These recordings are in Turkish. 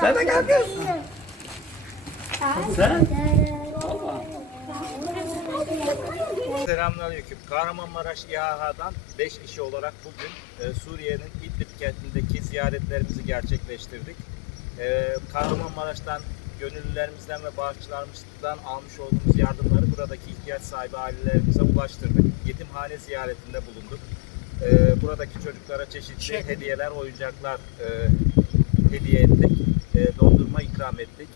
Sen de kalkıyorsun. Sen? Allah. Selamünaleyküm. Kahramanmaraş İHA'dan 5 kişi olarak bugün e, Suriye'nin İdlib kentindeki ziyaretlerimizi gerçekleştirdik. E, Kahramanmaraş'tan gönüllülerimizden ve bağışçılarımızdan almış olduğumuz yardımları buradaki ihtiyaç sahibi ailelerimize ulaştırdık. Yetimhane ziyaretinde bulunduk. E, buradaki çocuklara çeşitli hediyeler, oyuncaklar e, hediye ettik. E, dondurma ikram ettik.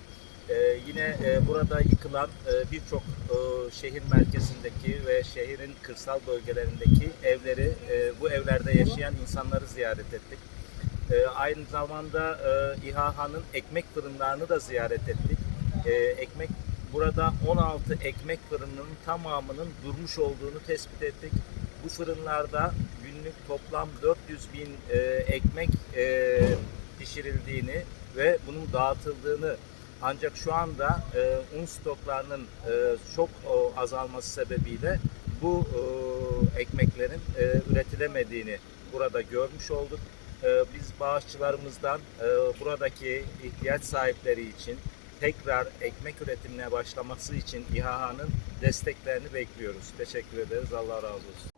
Ee, yine e, burada yıkılan e, birçok e, şehir merkezindeki ve şehrin kırsal bölgelerindeki evleri, e, bu evlerde yaşayan insanları ziyaret ettik. E, aynı zamanda e, İHA'nın ekmek fırınlarını da ziyaret ettik. E, ekmek burada 16 ekmek fırınının tamamının durmuş olduğunu tespit ettik. Bu fırınlarda günlük toplam 400 bin e, ekmek e, pişirildiğini ve bunun dağıtıldığını ancak şu anda e, un stoklarının e, çok o, azalması sebebiyle bu e, ekmeklerin e, üretilemediğini burada görmüş olduk. E, biz bağışçılarımızdan e, buradaki ihtiyaç sahipleri için tekrar ekmek üretimine başlaması için İHA'nın desteklerini bekliyoruz. Teşekkür ederiz. Allah razı olsun.